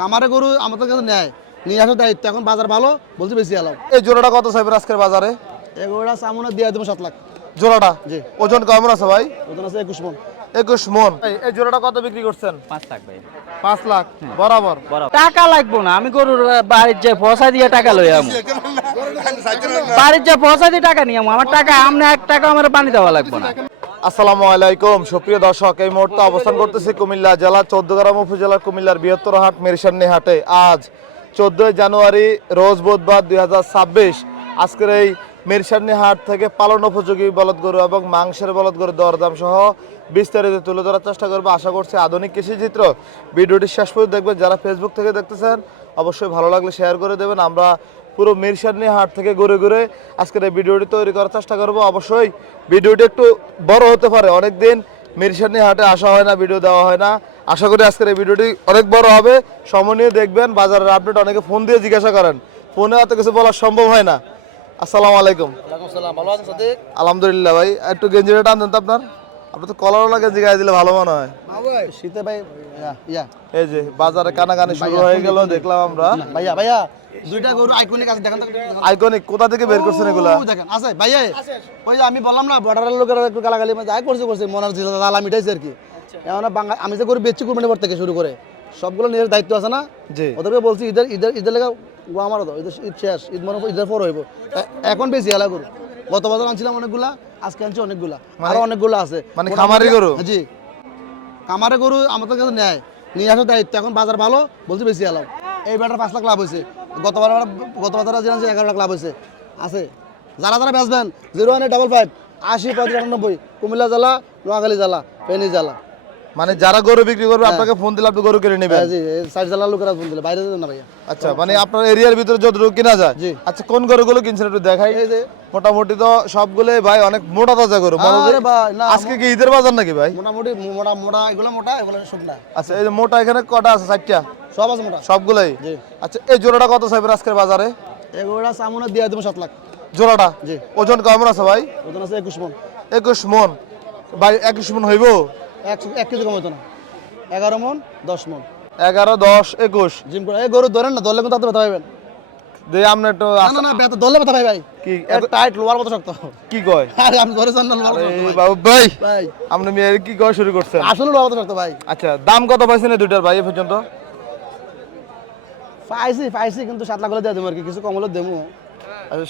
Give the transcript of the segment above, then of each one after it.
কামারে গরু আমাদের কাছে নেয়। নিয়ে আসার দায়িত্ব এখন বাজার ভালো বলছি বেশি আলাম এই জোড়াটা কত চাইবেন আজকের বাজারে? এই গরুটা সামনে দিয়ে দেবো সাত লাখ। জোড়াটা? জি। ওজন কেমন আছে ভাই? ওজন আছে একুশ মন। একুশ মন। এই- এই জোড়াটা কত বিক্রি করছেন? পাঁচ লাখ ভাই। পাঁচ লাখ বরাবর। টাকা লাগবো না আমি গরুর বাড়ির যে পয়সা দিয়ে টাকা লই আমি। বাড়ির যে পয়সা দিয়ে টাকা নিয়ে আমার টাকা আমনে এক টাকা আমার পানি দেওয়া লাগবে না। আসসালামু আলাইকুম। সুপ্রিয় দর্শক, এই মুহূর্তে অবস্থান করতেছি কুমিল্লা জেলা, চৌদ্দগ্রাম উপজেলার কুমিল্লার বৃহত্তর হাট মেরিসান্নি হাটে। আজ চোদ্দই জানুয়ারি, রোজ বুধবার দুই হাজার ছাব্বিশ। আজকের এই মেরিসান্নি হাট থেকে পালন উপযোগী বলদ গরু এবং মাংসের বলদ গরু দরদাম সহ বিস্তারিত তুলে ধরার চেষ্টা করব। আশা করছি আধুনিক কৃষি চিত্র ভিডিওটি শেষ পর্যন্ত দেখবেন। যারা ফেসবুক থেকে দেখতেছেন, অবশ্যই ভালো লাগলে শেয়ার করে দেবেন। আমরা পুরো মিরসানি হাট থেকে ঘুরে ঘুরে আজকের এই ভিডিওটি তৈরি করার চেষ্টা করব। অবশ্যই ভিডিওটি একটু বড় হতে পারে। অনেকদিন মিরসানি হাটে আসা হয় না ভিডিও দেওয়া হয় না। আশা করি আজকের এই ভিডিওটি অনেক বড় হবে। সময় নিয়ে দেখবেন বাজারের আপডেট অনেকে ফোন দিয়ে জিজ্ঞাসা করেন। ফোনে অত কিছু বলা সম্ভব হয় না। আসসালামু আলাইকুম। ভালো আলহামদুলিল্লাহ ভাই। একটু গেঞ্জিটা টান দেন তো আপনার। আপনি তো কলারওয়ালা গেঞ্জি গায়ে দিলে ভালো মনে হয়। শীতে ভাই এই যে বাজারে কানাকানি শুরু হয়ে গেল দেখলাম আমরা। ভাইয়া ভাইয়া। দুইটা গরু আইকনিক আছে দেখেন তো। আইকনিক কোথা থেকে বের করছেন এগুলা? দেখেন আছে ভাইয়া ওই যে আমি বললাম না বর্ডারের লোকেরা একটু গালাগালি মানে যাই করছে করছে মনার জিলা জ্বালা মিটাইছে আর কি। এমন বাংলা আমি যে গরু বেচছি কুরবানি পর থেকে শুরু করে সবগুলো নিজের দায়িত্ব আছে না? জি। ওদেরকে বলছি ঈদের ঈদের ঈদের লেগে ও আমারও তো ঈদের ঈদ শেষ ঈদ মনে ঈদের পর হইব। এখন বেশি এলা গরু। গত বছর আনছিলাম অনেকগুলা আজকে আনছি অনেকগুলা। আরও অনেকগুলো আছে। মানে খামারি গরু? জি। খামারে গরু আমাদের কাছে নেয়। নিয়ে আসার দায়িত্ব এখন বাজার ভালো বলছি বেশি এলাম এই বেটার পাঁচ লাখ লাভ হয়েছে। গতবার গত বছর যে এগারো লাখ লাভ হয়েছে। আছে। যারা যারা বেচবেন জিরো ওয়ান ডাবল ফাইভ আশি পঁয়ত্রিশ আটানব্বই কুমিল্লা জেলা নোয়াখালী জেলা ফেনী জেলা। মানে যারা গরু বিক্রি করবে আপনাকে ফোন দিলে আপনি গরু কিনে নেবেন। হ্যাঁ, জি সাইড জেলার লোকেরা ফোন দিলে বাইরে না ভাইয়া। আচ্ছা মানে আপনার এরিয়ার ভিতরে যতটুকু কিনা যায়। জি। আচ্ছা কোন গরুগুলো কিনছেন একটু দেখাই। এই যে। মোটামুটি তো সবগুলোই ভাই অনেক মোটা তাজা গরু। মনে হয় যে- আরে ভাই, না, আজকে কি ঈদের বাজার নাকি ভাই? মোটামুটি মোটা মোটা এগুলো মোটা এগুলো সব না আচ্ছা এই যে মোটা এখানে কটা আছে চারটা? সব আছে মোটা। সবগুলাই? জি। আচ্ছা এই জোড়াটা কত চাইবেন আজকের বাজারে? এগুলোটা সামনে দিয়ে দেবো সাত লাখ। জোড়াটা? জি। ওজন কেমন আছে ভাই? ওজন আছে একুশ মন। একুশ মন। ভাই একুশ মন হইব? একশো এক কেজি কম হতো না। এগারো মন দশ মন। এগারো দশ একুশ? জিম করে এই গরু ধরেন না ধরলে কিন্তু হাতে ব্যথা পাইবেন। দিয়ে আপনি একটু না না ব্যথা ধরলে ব্যথা পাই ভাই। কি? টাইট লোয়ার মতো শক্ত। কি কয়? আরে আমি ধরে চান না লোয়ার মতো ভাই। বাবু ভাই ভাই। আপনি মেয়ের কি কয় শুরু করছেন? আসলে লোয়ার মতো শক্ত ভাই। আচ্ছা দাম কত পাইছেন এই দুইটার ভাই এ পর্যন্ত? পাইছি পাইছি কিন্তু সাত লাখ দিয়ে দেবো আর কি কিছু কম হলে দেবো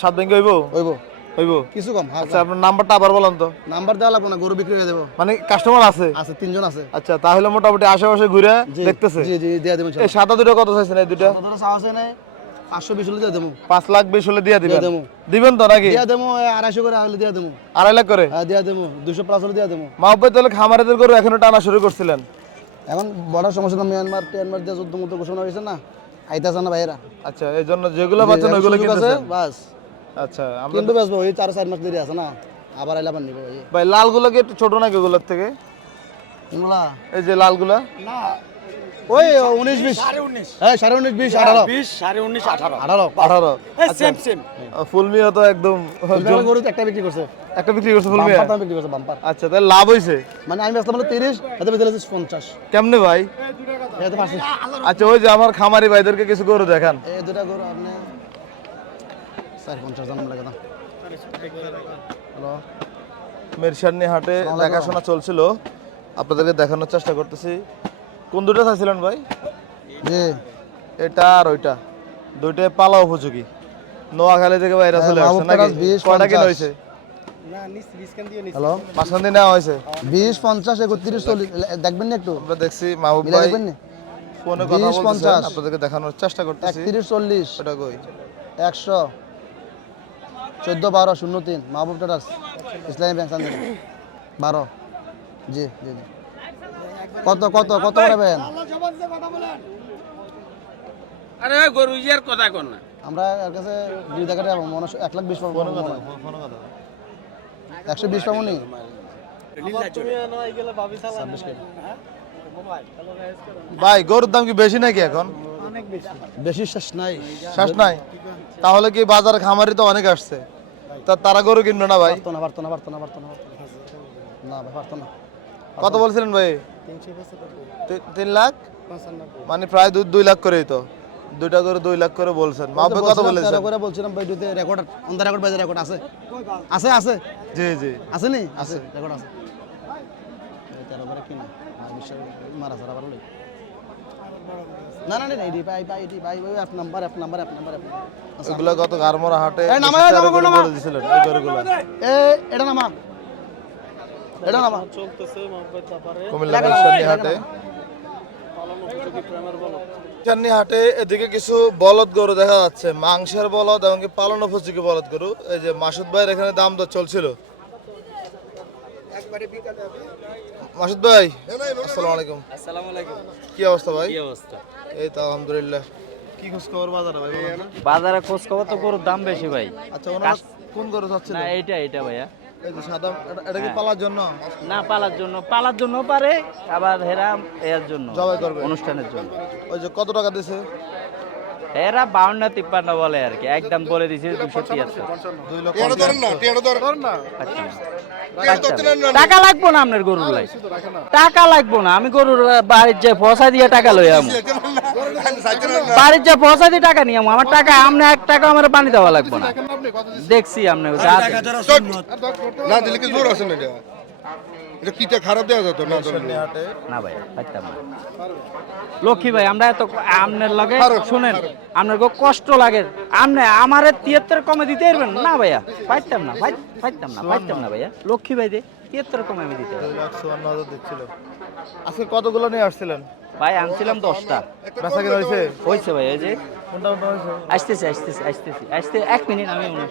সাত ব্যাংকে হইব? হইব। হইব? কিছু কম আচ্ছা আপনার নাম্বারটা আবার বলেন তো। নাম্বার দেওয়া লাগবে না গরু বিক্রি হয়ে মানে কাস্টমার আছে? আছে তিনজন আছে। আচ্ছা তাহলে মোটামুটি আশেপাশে ঘুরে দেখতেছে। জি জি দিয়ে এই সাদা দুটো কত চাইছেন এই দুটো ধরে সাহস নেই পাঁচশো বিশ হলে দিয়ে দেবো পাঁচ লাখ বিশ হলে দিয়ে দিবেন? দেবো। দিবেন তো নাকি? দিয়ে দেবো আড়াইশো করে হলে দিয়ে দেবো আড়াই লাখ করে? হ্যাঁ দিয়ে দেবো দুশো প্লাস হলে দিয়ে দেবো তাহলে খামারেদের গরু এখনও টানা শুরু করছিলেন? এখন বড় সমস্যা মিয়ানমার টিয়ানমার দিয়ে যুদ্ধ মতো ঘোষণা হয়েছে না। আইতাছে না ভাইরা আচ্ছা এই জন্য যেগুলো পাচ্ছেন ওইগুলো আছে, কিনতেছেন? বাস। আচ্ছা আমরা কিন্তু বেচবো ওই চার চার মাস দেরি আছে না। আবার আইলে আবার নিবো ভাই ভাই লালগুলো কি একটু ছোট নাকি ওগুলোর থেকে? এই যে লালগুলা? ওই উনিশ বিশ। হ্যাঁ সাড়ে উনিশ বিশ আঠারো। বিশ সাড়ে উনিশ আঠারো। আঠারো আঠারো। সেম সেম ফুলমিও তো একদম গরু একটা বিক্রি করছে। একটা বিক্রি করছে ফুলমিয়া বিক্রি করছে বাম্পার। আচ্ছা তাহলে লাভ হইছে? মানে আমি বেসলাম তিরিশ এতে বেঁচে লাগছে পঞ্চাশ। কেমনে ভাই? আচ্ছা ওই যে আমার খামারি ভাইদেরকে কিছু গরু দেখান। এই দুটা গরু আপনি চার পঞ্চাশ দাম লাগে না। হ্যালো? মিরসানি হাটে দেখাশোনা চলছিল। আপনাদেরকে দেখানোর চেষ্টা করতেছি। কোন দুটো চাইছিলেন ভাই? জি। এটা আর ওইটা। দুইটাই পালা উপযোগী। নোয়াখালী থেকে বাইরে চলে হ্যাঁ, আসছে নাকি? কয়টা কিনা। হয়েছে হ্যালো? মাঝখান দিয়ে নেওয়া হয়েছে। বিশ পঞ্চাশ একত্রিশ চল্লিশ। দেখবেন না একটু? আমরা দেখছি মাহবুব ভাই ফোনে কথা বিশ, আপনাদেরকে দেখানোর চেষ্টা করতেছি। একত্রিশ চল্লিশ। ওটা কই? একশো। চোদ্দ বারো শূন্য তিন। মাহবুব টাটাস ইসলামী ব্যাংক বারো। জি জি জি। কত কত কত পারবেন আরে গরু ইয়ার কথা কর না। আমরা এর কাছে দুই টাকা টাকা মনে হয় এক লাখ বিশ পাবো হয়। একশো বিশ পাবো নি? ভাই গরুর দাম কি বেশি নাকি এখন? বেশি। শেষ নাই। শেষ নাই? তাহলে কি বাজারে খামারি তো অনেক আসছে। তা তারা গরু কিনবে না ভাই? পারতো না পারতো না পারতো না পারতো না পারতো না। না ভাই পারতো না। কত বলছিলেন ভাই? তিন লাখ? মানে প্রায় দুই দুই লাখ করেই তো। দুইটা করে দুই লাখ করে বলছেন। মাপে কত বলেছেন। করে বলছিলাম ভিডিওতে রেকর্ড অন দ্য রেকর্ড বাজে রেকর্ড আছে। আছে আছে? জি জি। আছে নি? আছে। রেকর্ড আছে। তেরো করে কিনা মারা সারা পারলে। না না না এডি পাই পাই এডি পাই ওই এক নাম্বার এক নাম্বার এক নাম্বার এক নাম্বার এগুলা কত গারমোরা হাটে এই নামা, নামা, নামা। বলে দিছিলেন এই গরুগুলা। এ এটা নামা। এটা নামা। কুমিল্লা মিরসন্নি হাটে মিরসন্নি হাটে এদিকে কিছু বলদ গরু দেখা যাচ্ছে মাংসের বলদ এমনকি পালন উপযোগী বলদ গরু। এই যে মাসুদ ভাইয়ের এখানে দাম দর চলছিল। মাসুদ ভাই আসসালামু আলাইকুম। আসসালামু আলাইকুম। কি অবস্থা ভাই? কি অবস্থা? এই তো আলহামদুলিল্লাহ। কি খোঁজ খবর বাজারে ভাই? বাজারে খোঁজ খবর তো গরুর দাম বেশি ভাই। আচ্ছা কোন গরু চাচ্ছিল না এইটা এইটা ভাইয়া। এই যে সাদা এটা- কি পালার জন্য? না পালার জন্য। পালার জন্য পারে আবার হেরা এর জন্য। জবাই করবে। অনুষ্ঠানের জন্য। ওই যে কত টাকা দিছে? এরা বাউন্ন তিপ্পান্ন বলে আর কি। একদম বলে দিছে দুশো তিয়াত্তর। টাকা লাগবো না আপনার গরুর লাই টাকা লাগবো না। আমি গরুর বাড়ির যে পয়সা দিয়ে টাকা লই আমি। বাড়ির যে পয়সা দিয়ে টাকা নিয়ে আমার টাকা আপনি এক টাকা আমার পানি দেওয়া লাগবো না। দেখছি আপনি না দিলে কি জোর আছে না এটা কিটা খারাপ দেওয়া যেত? না না ভাই পাইতাম না। লক্ষ্মী ভাই আমরা এত আপনার লগে শুনেন আপনার গো কষ্ট লাগে। আপনি আমারে তিয়াত্তর কমে দিতে পারবেন? না ভাইয়া পাইতাম না পাইতাম না পাইতাম না ভাইয়া। লক্ষ্মী ভাই দে তিয়াত্তর কমে আমি দিতে দিচ্ছিল। আজকে কতগুলো নিয়ে আসছিলেন? ভাই আনছিলাম দশটা। বেচা কিনা হয়েছে। হয়েছে ভাই এই যে কোনটা কোনটা হয়েছে আসতেছি আসতেছি আসতেছি। আসতে এক মিনিট আমি মনে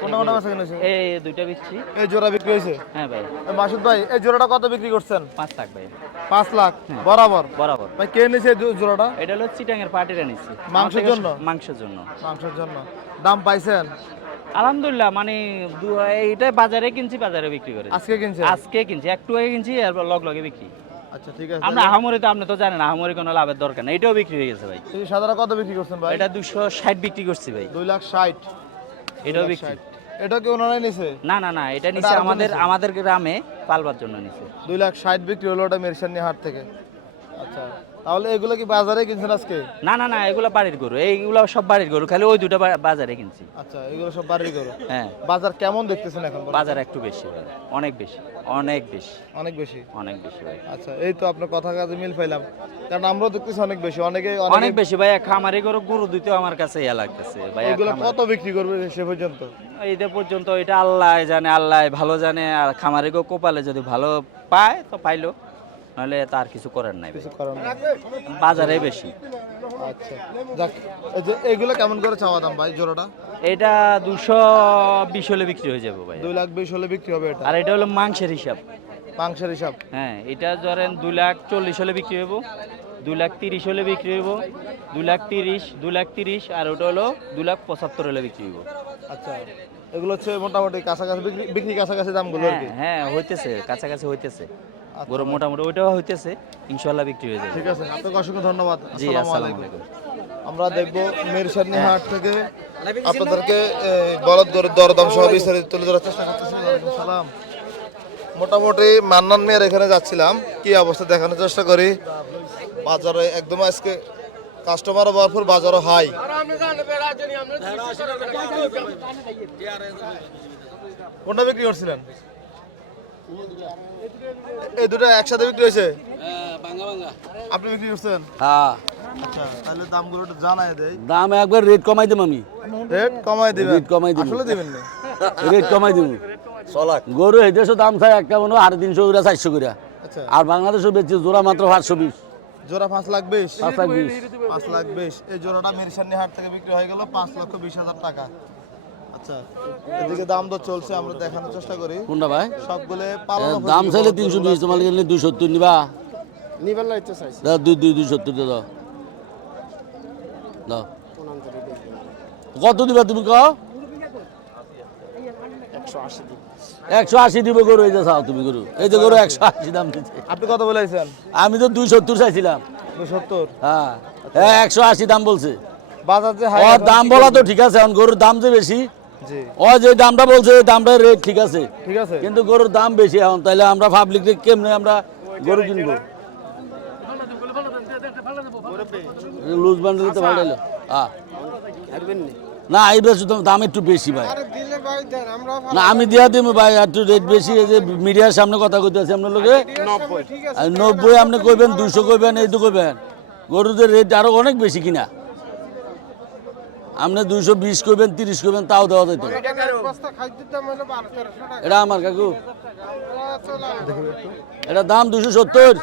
কোনটা কোনটা হয়েছে এই দুইটা বিচ্ছি এই জোড়া বিক্রি হয়েছে? হ্যাঁ ভাই। মাসুদ ভাই এই জোড়াটা কত বিক্রি করছেন? পাঁচ লাখ ভাই। পাঁচ লাখ? বরাবর? বরাবর। ভাই কে নিয়েছে জোড়াটা? এটা হলো চিটাঙের পার্টিরা নিচ্ছি মাংসের জন্য? মাংসের জন্য। মাংসের জন্য। দাম পাইছেন? আলহামদুলিল্লাহ মানে এইটা বাজারে কিনছি বাজারে বিক্রি করে। আজকে কিনছি আজকে কিনছি একটু আগে কিনছি এরপর লগ লগে বিক্রি। আচ্ছা ঠিক আছে আমরা আহামরি তো আপনি তো জানেন আহামরি কোনো লাভের দরকার নেই। এটাও বিক্রি হয়ে গেছে ভাই। তুমি সাদাটা কত বিক্রি করছেন ভাই? এটা দুশো ষাট বিক্রি করছি ভাই। দুই লাখ ষাট। এটাও বিক্রি। এটা কি ওনারাই নিছে? না না না এটা নিচে আমাদের আমাদের গ্রামে পালবার জন্য নিছে। দুই লাখ ষাট বিক্রি হলো ওটা মেরসানি হাট থেকে। আচ্ছা তাহলে এগুলো কি বাজারে কিনছেন আজকে? না না না এগুলো বাড়ির গরু। এইগুলো সব বাড়ির গরু খালি ওই দুটো বাজারে কিনছি। আচ্ছা এগুলো সব বাড়ির করো হ্যাঁ। বাজার কেমন দেখতেছেন এখন বাজার একটু বেশি অনেক বেশি অনেক বেশি। অনেক বেশি? অনেক বেশি ভাই। আচ্ছা এই তো আপনার কথা কাজে মিল পাইলাম। কারণ আমরাও দেখতেছি অনেক বেশি অনেকে অনেক বেশি ভাই খামারি গরু গরু দিতেও আমার কাছে ইয়া লাগতেছে ভাই এগুলো কত বিক্রি করবে সে পর্যন্ত? ঈদের পর্যন্ত এটা আল্লাহ জানে আল্লাহ ভালো জানে আর খামারি গো কোপালে যদি ভালো পায় তো পাইলো। নাহলে তার কিছু করার নাই কিছু কারণ নেই। বাজারে বেশি। আচ্ছা যাক এই যে এগুলো কেমন করে চাওয়া দাম ভাই জোড়াটা? এটা দুশো বিশ হলে বিক্রি হয়ে যাবে ভাই। দুই লাখ বিশ হলে বিক্রি হবে এটা? আর এটা হলো মাংসের হিসাব। মাংসের হিসাব? হ্যাঁ এটা ধরেন দুই লাখ চল্লিশ হলে বিক্রি হইব দুই লাখ তিরিশ হলে বিক্রি হইব দুই লাখ তিরিশ দুই লাখ তিরিশ আর ওটা হলো দুই লাখ পঁচাত্তর হলে বিক্রি হইব। আচ্ছা এগুলো হচ্ছে মোটামুটি কাছাকাছি বিক্রি কাছাকাছি দামগুলো হ্যাঁ হ্যাঁ হইতেছে কাছাকাছি হইতেছে। গরু মোটামুটি ওইটাও হইতেছে ইনশাল্লাহ বিক্রি হয়ে যাবে। ঠিক আছে আপনাকে অসংখ্য ধন্যবাদ। জি আসসালামু আলাইকুম। আমরা দেখব মিরসানি হাট থেকে আপনাদেরকে বলদ গরুর দরদাম সহ বিস্তারিত তুলে ধরার চেষ্টা করতেছি। ওয়ালাইকুম সালাম। মোটামুটি মান্নান মেয়ের এখানে যাচ্ছিলাম। কি অবস্থা দেখানোর চেষ্টা করি। বাজারে একদম আজকে কাস্টমার ভরপুর বাজারও হাই কোনটা বিক্রি করছিলেন? এই দুটো একসাথে বিক্রি হয়েছে? আপনি বিক্রি করছেন? হ্যাঁ। আচ্ছা তাহলে দামগুলো একটু জানাই দেয় দাম একবার রেট কমাই দেব আমি। রেট কমাই দিবেন? রেট কমাই দিবেন। আসলে দিবেন না। রেট কমাই দেব। গরু এই দেশে দাম চাই একটা মনে হয় তিনশো করে চারশো করে। আচ্ছা। আর বাংলাদেশও বেচছে জোড়া মাত্র পাঁচশো বিশ। জোড়া পাঁচ লাখ বিশ? পাঁচ লাখ বিশ। পাঁচ লাখ বিশ। এই জোড়াটা মিরসানি হাট থেকে বিক্রি হয়ে গেল পাঁচ লক্ষ বিশ হাজার টাকা। আচ্ছা এদিকে দাম দর চলছে আমরা দেখানোর চেষ্টা করি। কোনটা ভাই? সবগুলো এ, দাম চাইলে তিনশো বিশ তোমার নিলে দুই সত্তর নিবা। দাও, দুই দুই দুই সত্তর দাও। দাও। কত দিবা তুমি কও? একশো আশি দিব। গরু এই যে চাও তুমি গরু। এই যে গরু একশো আশি দাম দিচ্ছে। আপনি কত বলেছেন? আমি তো দুই সত্তর চাইছিলাম। সত্তর? হ্যাঁ। হ্যাঁ একশো আশি দাম বলছে। বাজার যে দাম বলা তো ঠিক আছে এখন গরুর দাম যে বেশি ও যে দামটা বলছে ওই রেট ঠিক আছে। ঠিক আছে। কিন্তু গরুর দাম বেশি এখন তাহলে আমরা পাবলিক কেমনে আমরা গরু কিনবো? লুজ বান্ডেল তো ভালো হ্যাঁ না? এই বেশি দাম একটু বেশি ভাই। না আমি দিয়া দিব ভাই একটু রেট বেশি এই যে মিডিয়ার সামনে কথা কইতে আছি আপনার লোকে। নব্বই। আপনি কইবেন দুশো কইবেন এই তো কইবেন। গরুদের রেট আরও অনেক বেশি কিনা। আপনি দুইশো বিশ কইবেন তিরিশ কইবেন তাও দেওয়া যেত এটা আমার কাকু। এটা দাম দুশো সত্তর।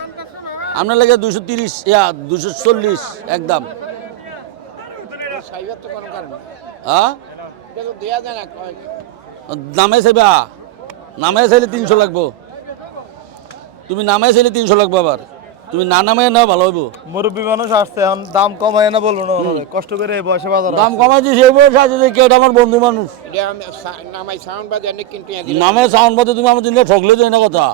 আপনার লাগে দুশো তিরিশ, ইয়া দুশো চল্লিশ, একদম। হ্যাঁ? নামে চাইবা? নামে চাইলে তিনশো লাগবো। তুমি নামে চাইলে তিনশো লাগবো আবার। তুমি না নামে না ভালো হইব। মুরব্বী মানুষ আসছে এখন দাম কমায় না বলুন না কষ্ট করে এই বয়সে বাজার দাম কমাই দিয়েছে এই বয়সে আছে যে কেউ আমার বন্ধু মানুষ। dia nikin tu yang dia. নামে সাউন্ড পাতে তুমি আমার দিনে ঠকলে যাই না। কথা.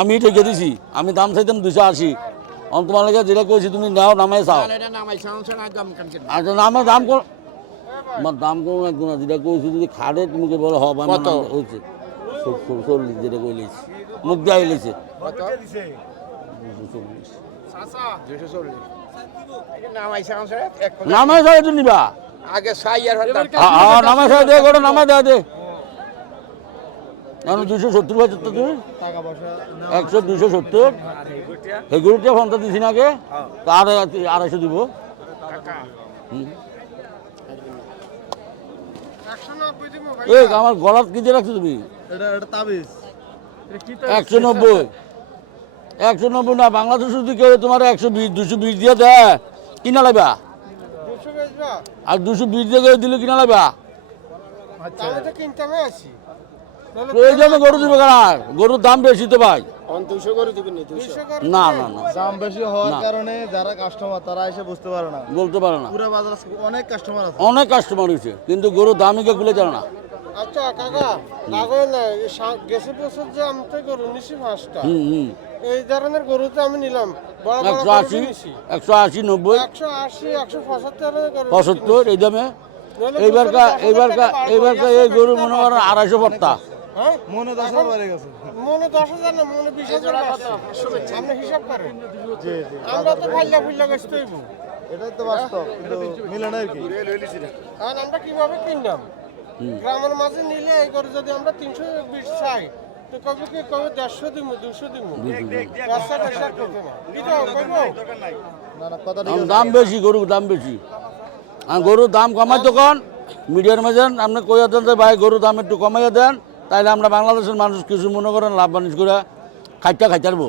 আমি ঠকে দিছি আমি দাম চাইতাম দুশো আশি। আমি তোমার লাগে যেটা কইছি তুমি নাও নামে চাও. আচ্ছা নামে দাম কর। আমার দাম কম একদম না যেটা কইছি যদি খাড়ে তুমি কে বলো হবে কত? চল্লিশ যেটা মুখ দিয়ে আইলেছে Betul. দুশো চল্লিশ Justru sulit. Namai sound sana ek নামে চাই তো নিবা agak sayar hotan. নামে চাই দে দেওয়া দে দুশো সত্তর তুমি টাকা পয়সা একশো দুশো সত্তর সেগুলোতে ফোনটা দিছি না আগে তার আড়াইশো দিব হুম। এই আমার গলাত কি দিয়ে রাখছো তুমি এটা এটা তাবিজ। একশো নব্বই। একশো নব্বই না বাংলাদেশ যদি কেউ তোমার একশো বিশ দুশো বিশ দিয়ে দেয় কিনা লাগবা? আর দুশো বিশ দিয়ে দিলে কিনা লাগবা? প্রয়োজনে গরু দিবে কেন গরুর দাম বেশি তো ভাই. না না না দাম বেশি হওয়ার কারণে যারা কাস্টমার তারা এসে বুঝতে পারে না। বলতে পারে না। পুরো বাজার অনেক কাস্টমার আছে। অনেক কাস্টমার হয়েছে কিন্তু গরুর দামই কে খুলে জানে না। আচ্ছা কাকা কাকা না গেছে বছর যে আমি তো গরু নিছি পাঁচটা। এই ধরনের গরু তো আমি নিলাম। বড় বড় একশো আশি একশো আশি নব্বই। একশো আশি একশো পঁচাত্তর পঁচাত্তর এই দামে? এইবারকা এইবারকা এইবারকা এই গরু মনে করেন আড়াইশো পত্তা হ্যাঁ? মনে দশ হাজার বেড়ে গেছে। মনে দশ হাজার না মনে বিশ হাজার আপনি হিসাব করেন জি জি। আমরা তো ফাইল্লা ফুল্লা বেচতে এটাই তো বাস্তব কিন্তু মিলে না আর কি আমরা কীভাবে কিনলাম? গ্রামের মাঝে নিলে এই গরু যদি আমরা তিনশো বিশ চাই তো কবে কি কবে দেড়শো দিব দুশো দিব রাস্তা হিসাব করতে না। কি তো কইবো? না না কথা দাম দাম বেশি গরুর দাম বেশি। আর গরুর দাম কমাই তখন মিডিয়ার মাঝে আপনি কইয়া দেন যে ভাই গরুর দাম একটু কমাইয়া দেন। তাইলে আমরা বাংলাদেশের মানুষ কিছু মনে করেন লাভ করে খাইটা খাইতারবো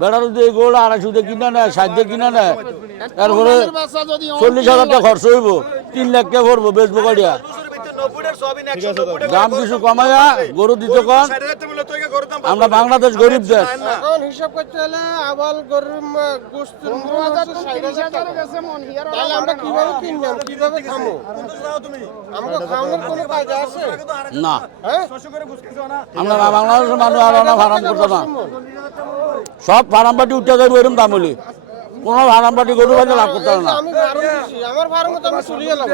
বেড়া যদি এই আড়াইশো দিয়ে কিনা নেয় ষাট দিয়ে কিনা নেয় তারপরে চল্লিশ হাজার টাকা খরচ হইব। তিন লাখ টাকা ভরবো বেচবো আছে তো দাম কিছু কমাইয়া গরু দিতে কন। আমরা বাংলাদেশ গরিব দেশ। এখন হিসাব করতে হলে আবার আমরা কীভাবে কিনলাম কীভাবে খামো। খাওয়ানোর কোনো কায়দা আছে? না। আমরা বাংলাদেশের মানুষ আর ফার্ম করতো না। সব ফার্ম পাটি উঠে যাবে এরকম দাম হলে কোনো ফার্ম পাটি গরু বাড়িতে লাভ করতে পারে না। আমি ফার্ম দিছি আমার ফার্মে তো আমি চুরিয়ে লাভ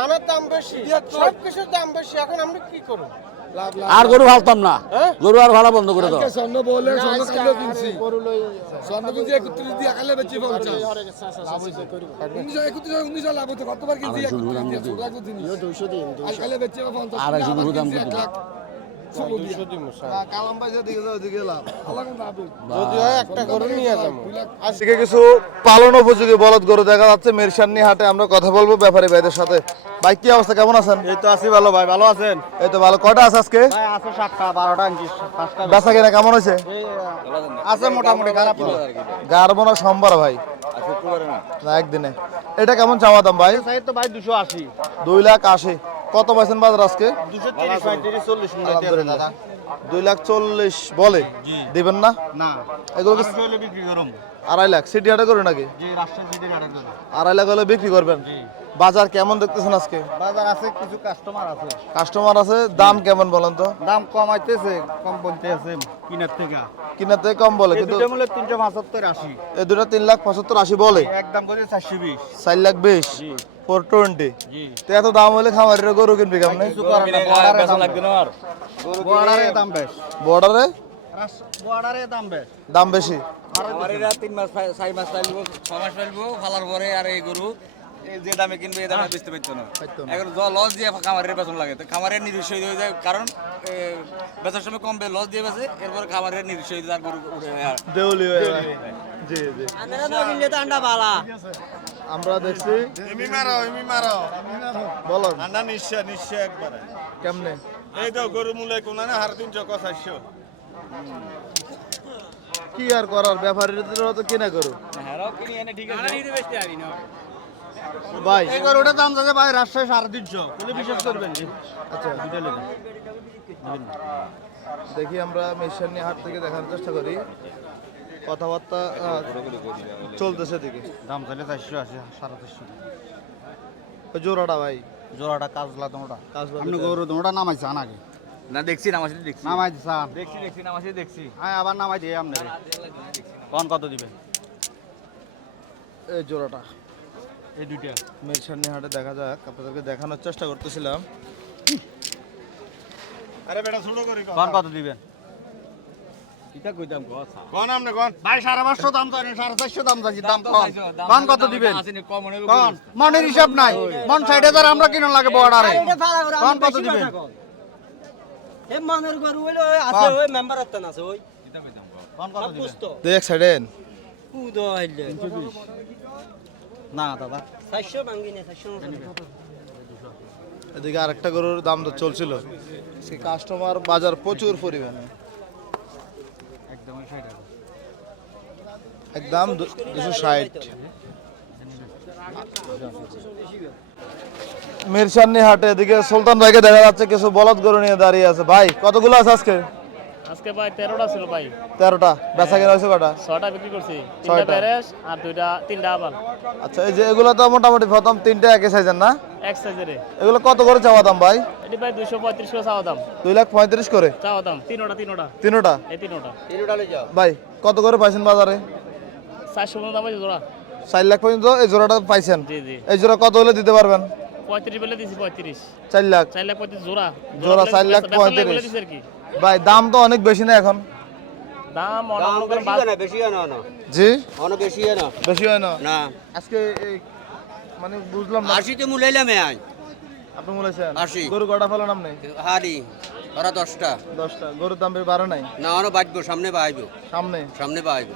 ধানের দাম বেশি সব কিছুর দাম বেশি এখন আমরা কি করব? আর গরু ফালতাম না। গরু আর ভাড়া বন্ধ করে দাও। স্বর্ণ বলে স্বর্ণ কিলো কিনছি। স্বর্ণ কিনছি একত্রিশ দিয়ে আকালে বেচি পঞ্চাশ। উনিশশো একত্রিশ উনিশশো লাভ হতো। কতবার কিনছি? আড়াইশো টাকা দাম করতে আকালে বেচি পঞ্চাশ। আড়াইশো টাকা দাম করতে কালাম পাইছে দিকে যাও। দিকে লাভ যদি হয় একটা করে নিয়ে যাব। আজকে কিছু পালন উপযোগী বলদ গরু দেখা যাচ্ছে মেরসান্নি হাটে আমরা কথা বলব ব্যাপারী ভাইদের সাথে। ভাই কি অবস্থা? কেমন আছেন? এই তো আছি ভালো ভাই ভালো আছেন? এই তো ভালো। কয়টা আছে আজকে? আছে সাতটা বারোটা পাঁচটা। বেচা কিনা কেমন হয়েছে? আছে মোটামুটি খারাপ গারবো না সোমবার ভাই। না? একদিনে। এটা কেমন চাওয়া দাম ভাই? তো ভাই দুশো আশি। দুই লাখ আশি। কত পাইছেন বাজার আজকে? দুই লাখ চল্লিশ বলে? দিবেন না? না। এগুলো আড়াই লাখ সিটি হাটে করে নাকি? আড়াই লাখ হলে বিক্রি করবেন? বাজার কেমন দেখতেছেন আজকে? বাজার আছে কিছু কাস্টমার আছে। কাস্টমার আছে দাম কেমন বলেন তো? দাম কমাইতেছে কম বলতেছে কিনার থেকে। কিনার থেকে কম বলে কিন্তু দুটো মূল্য তিনশো পঁচাত্তর আশি। এই দুটো তিন লাখ পঁচাত্তর আশি বলে। একদম করে চারশো বিশ। চার লাখ বিশ? ফোর টোয়েন্টি তো এত দাম হলে খামারের গরু কিনবি কেমনে? কিছু করে না বর্ডারে দাম বেশ। বর্ডারে বর্ডারে দাম বেশ। দাম বেশি। তিন মাস চার মাস ছ মাস পাইলবো ফালার পরে আর এই গরু। যে দামে কিনবে এই দামে বেচতে পারতো না। এখন লস দিয়ে খামারের বেতন লাগে। তো খামারের নির্দিষ্ট হয়ে যায় কারণ বেচার সময় কম লস দিয়ে বেছে এরপর খামারের যায় আর গরু দেউলি হয়ে আমরা দেখছি। এমি মারো এমি মারো। বলো। ঠান্ডা নিশ্চয় নিশ্চয় একবারে। কেমনে? এই তো গরু মূল্য কোন না হার চারশো কি আর করার? ব্যাপারীদেরও তো কিনা করু হ্যাঁ কিনি এনে ঠিক আছে। ভাই। এই গরুটা দাম যাচ্ছে ভাই রাজশাহী সাড়ে তিনশো। কোনো বিশ্বাস করবেন। আচ্ছা। দেখি আমরা মিশন হাট থেকে দেখানোর চেষ্টা করি। কথাবার্তা চলতেছে দিকে দাম চাইলে চারশো আছে সাড়ে চারশো। ওই জোড়াটা ভাই। জোড়াটা কাজলা তোমরা কাজ বাদ আপনি। গরু তোমরা নামাইছে আগে। না দেখছি নামাইছি দেখছি। নামাই দিছান দেখছি দেখছি নামাইছি দেখছি। হ্যাঁ আবার নামাই দিয়ে আপনারে কোন কত দিবেন এই জোড়াটা। এই দুইটা। মিশন হাটে দেখা যাক আপনাদেরকে দেখানোর চেষ্টা করতেছিলাম। আরে বেটা ছোট করি কোন কত দিবেন? কিটা কইতাম কথা কোন আমনে কোন। ভাই সাড়ে পাঁচশো দাম তো সাড়ে চারশো দাম চাইছি দাম কম। কোন কত দিবেন? কোন। মনের হিসাব নাই। মন ষাট হাজার আমরা কিনা লাগে বর্ডারে কোন কত দিবেন? মানের গরু হইল আছে ওই মেম্বার আত্তান আছে ওই। কোন কত দিবেন? দেখ সাইডেন। কুদ হইলে না দাদা। 400 ভাঙ্গি নে 400 এদিকে আরেকটা গরুর দাম তো চলছিল। সে কাস্টমার বাজার প্রচুর পরিমাণে। একদম একদম দুশো ষাট। মিরসান্নি হাটে এদিকে সুলতান ভাইকে দেখা যাচ্ছে কিছু বলদ গরু নিয়ে দাঁড়িয়ে আছে। ভাই কতগুলো আছে আজকে? আজকে ভাই তেরোটা ছিল ভাই। তেরোটা। বেচা কেনা হয়েছে কটা ছটা বিক্রি করছি। তিনটা ছয়টা। প্যারেস আর দুইটা তিনটা আবার আচ্ছা এই যে এগুলো তো মোটামুটি প্রথম তিনটে একই সাইজের না? এক সাইজের এগুলো কত করে চাওয়া দাম ভাই? এটি ভাই দুইশো পঁয়ত্রিশ করে চাওয়া দাম। দুই লাখ পঁয়ত্রিশ করে? চাওয়া দাম। তিনোটা তিনোটা। তিনোটা? এই তিনোটা। ভাই কত করে পাইছেন বাজারে? চারশো পনেরো দাম জোড়া। চার লাখ পর্যন্ত এই জোড়াটা পাইছেন? জি জি। এই জোড়া কত হলে দিতে পারবেন? পঁয়ত্রিশ বলে দিছি পঁয়ত্রিশ। চার লাখ। চার লাখ পঁয়ত্রিশ জোড়া। জোড়া চার লাখ বলে পঁয়ত্রিশ। দিছি আর কি। ভাই দাম তো অনেক বেশি না এখন? দাম অনেক বেশি না না জি? অনেক বেশি না। বেশি হয় না? না। আজকে এই মানে বুঝলাম না। আশিতে মুলাইলাম আই আপনি বলেছেন আশি। গরু কটা ফেলেন আপনি? হারি ওরা দশটা। দশটা। গরুর দাম বেশ বাড়ে নাই? না অনেক বাঁচবো সামনে বাঁচব সামনে? সামনে বাঁচব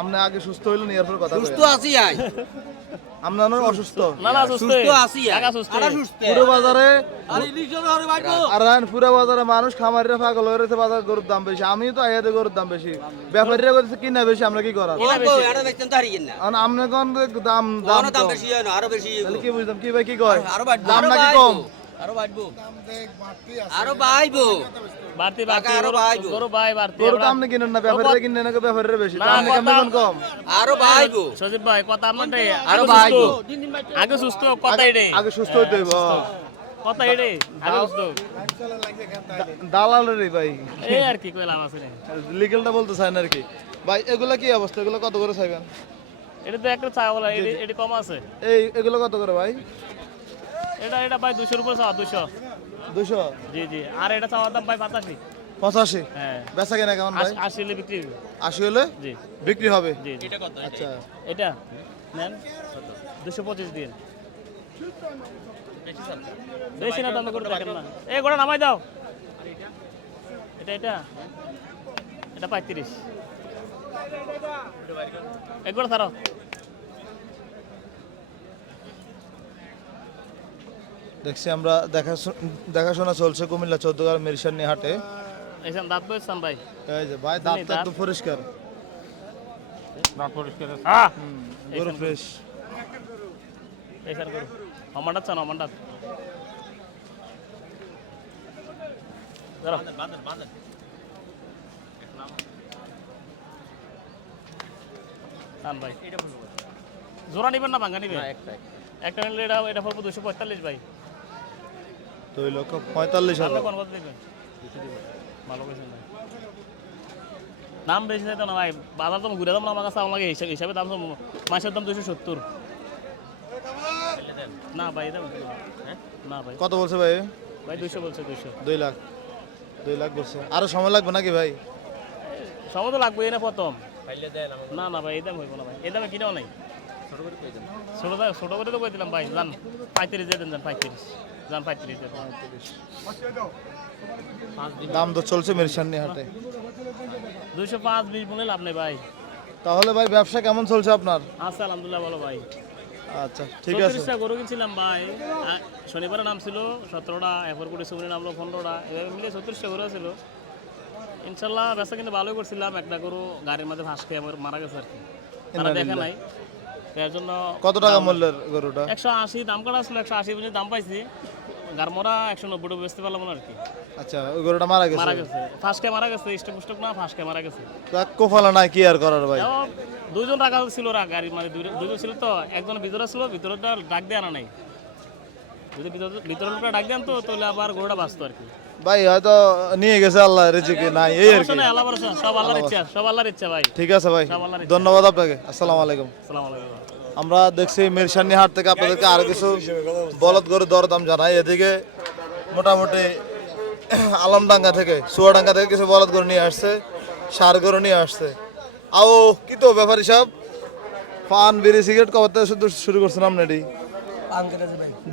আপনি আগে সুস্থ হইলেন এরপর কথা সুস্থ আছি আই অনেক অসুস্থ সুস্থ। আছি পুরো বাজারে আর ইলিশ জন্য আরে বাঁচবো আর রান পুরো বাজারে মানুষ খামারিরা পাগল হয়ে রয়েছে বাজার গরুর দাম বেশি। আমি তো আইয়াতে গরুর দাম বেশি। ব্যাপারীরা করছে কিনা বেশি আমরা কি করার? আপনি কোন দাম দাম দাম কম। বেশি হয় না আরও বেশি তাহলে কি বুঝলাম? কি ভাই কি কয়? দাম নাকি কম? আরও বাঁচবো আরও বাঁচবো বাড়তি বাড়তি আরও বাড়বো। গরু ভাই বাড়তি। গরু আপনি কিনেন না ব্যাপারীরা কিনেন না ব্যাপারীরা বেশি। দাম নাকি কম? আরও বাঁচবো সজীব ভাই কথা আরও বাড়বো। আগে সুস্থ কথা এড়ে আগে সুস্থ হইতে হইব। কথা এড়ে আগে সুস্থ। দালালেরই ভাই। এই আর কি কইলাম আছে লিগেলটা বলতে চায় না আর কি। ভাই এগুলো কি অবস্থা? এগুলো কত করে চাইবেন? এটা তো একটা চা বলা এটি কম আছে। এই এগুলো কত করে ভাই? এটা এটা ভাই দুশোর উপর চাওয়া দুশো দুশো জি জি। আর এটা চাওয়ার দাম ভাই পাঁচাশি। পঁচাশি? হ্যাঁ। বেচা কেনা কেমন ভাই? আশি- হলে বিক্রি হবে। আশি হলে? জি। বিক্রি হবে? জি জি। আচ্ছা। এটা? নেন। দুশো পঁচিশ দিন। বেশি না দাম করে দেখেন না। এই গোটা নামাই দাও। এটা? এটা এটা? পঁয়ত্রিশ। একবার ছাড়ো। দেখছি আমরা দেখা দেখাশোনা চলছে কুমিল্লা চৌদ্দগার মিরসানি হাটে এসব দাঁত বলছেন ভাই? এই যে ভাই দাঁত। তো একদম পরিষ্কার। দাঁত পরিষ্কার গরু ফ্রেশ। এই স্যার অমান্ডাত চান অমান্ডাত জোড়া নিবেন না ভাঙ্গা নিবেন? একটা নিলে এটা এটা পড়ব দুশো পঁয়তাল্লিশ ভাই। দুই লক্ষ পঁয়তাল্লিশ হাজার। দাম বেশি তো না ভাই। বাজার দাম ঘুরে দাম না আমার কাছে আমাকে হিসাবে হিসাবে দাম তো মাসের দাম দুশো সত্তর। না ভাই এটা না। ভাই। কত বলছে ভাই? ভাই দুশো বলছে দুশো দুই লাখ। দুই লাখ বলছে। আরও সময় লাগবে নাকি ভাই? সময় তো লাগবে না প্রথম। না না ভাই এই দাম হইব না ভাই। এই দামে কিনাও নাই। ছোট দাম ছোট করে তো কই দিলাম ভাই যান পঁয়ত্রিশ দিয়ে দেন যান পঁয়ত্রিশ। যান পঁয়ত্রিশ। দাম তো চলছে মেরিশান্নি হাটে। দুইশো পাঁচ বিশ মনে লাভ নেই ভাই। তাহলে ভাই ব্যবসা কেমন চলছে আপনার? আছে আলহামদুলিল্লাহ ভালো ভাই। আচ্ছা ঠিক আছে। গরু কিনছিলাম ভাই। শনিবারে নাম ছিল সতেরোটা এরপর কোটি সুমনি নামলো পনেরোটা। এভাবে মিলে ছত্রিশটা গরু ছিল ইনশাল্লাহ ব্যবসা কিন্তু ভালোই করছিলাম। একটা গরু গাড়ির মাঝে ফাঁস খেয়ে আমার মারা গেছে আর কি। তারা দেখে নাই। তার জন্য কত টাকা মূল্যের গরুটা? একশো আশি দাম কাটা ছিল একশো আশি পর্যন্ত দাম পাইছি। গারমোরা একশো নব্বই নব্বইটা বেচতে পারলাম না আর কি। আচ্ছা ওই গরুটা মারা মারা গেছে। গেছে ফার্স্ট মারা গেছে স্টক স্টক না ফার্স্ট মারা গেছে। কোফালা নাই কি আর করার ভাই? তাও দুইজন রাখা ছিল রা গাড়ি মানে দুইজন ছিল তো একজন ভিতরে ছিল ভিতরটা ডাক দিয়ে আনা নাই। যদি ভিতর- লোকটা ডাক দেন তো তাহলে আবার গরুটা বাঁচতো আর কি। ভাই হয়তো নিয়ে গেছে আল্লাহ রেজিকে নাই এই আর কি। সব আল্লাহর ইচ্ছা সব আল্লাহর ইচ্ছা ভাই। ঠিক আছে ভাই। ধন্যবাদ আপনাকে আসসালামু আলাইকুম। আসসালামু আলাইকুম। আমরা দেখছি মিরসানি হাট থেকে আপনাদেরকে আরও কিছু বলদ গরুর দরদাম জানাই। এদিকে মোটামুটি আলমডাঙ্গা থেকে চুয়াডাঙ্গা থেকে কিছু বলদ গরু নিয়ে আসছে সার গরু নিয়ে আসছে। আও কি তো ব্যাপারী সব পান বিড়ি সিগারেট কবে থেকে শুধু শুরু করছেন আপনি এটি?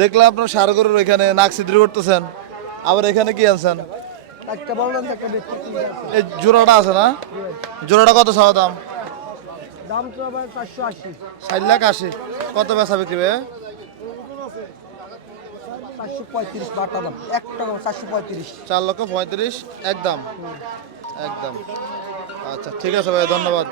দেখলাম আপনার সার গরুর এখানে নাক সিদ্রি করতেছেন আবার এখানে কি আনছেন? এই জোড়াটা আছে না? জোড়াটা কত চাওয়া দাম? দাম তো আবার চারশো আশি। ষাট লাখ আশি। কত বেচা বিক্রি হবে চারশো পঁয়ত্রিশ বাটা দাম। চারশো পঁয়ত্রিশ। চার লক্ষ পঁয়ত্রিশ একদম। একদম। আচ্ছা ঠিক আছে ভাই ধন্যবাদ।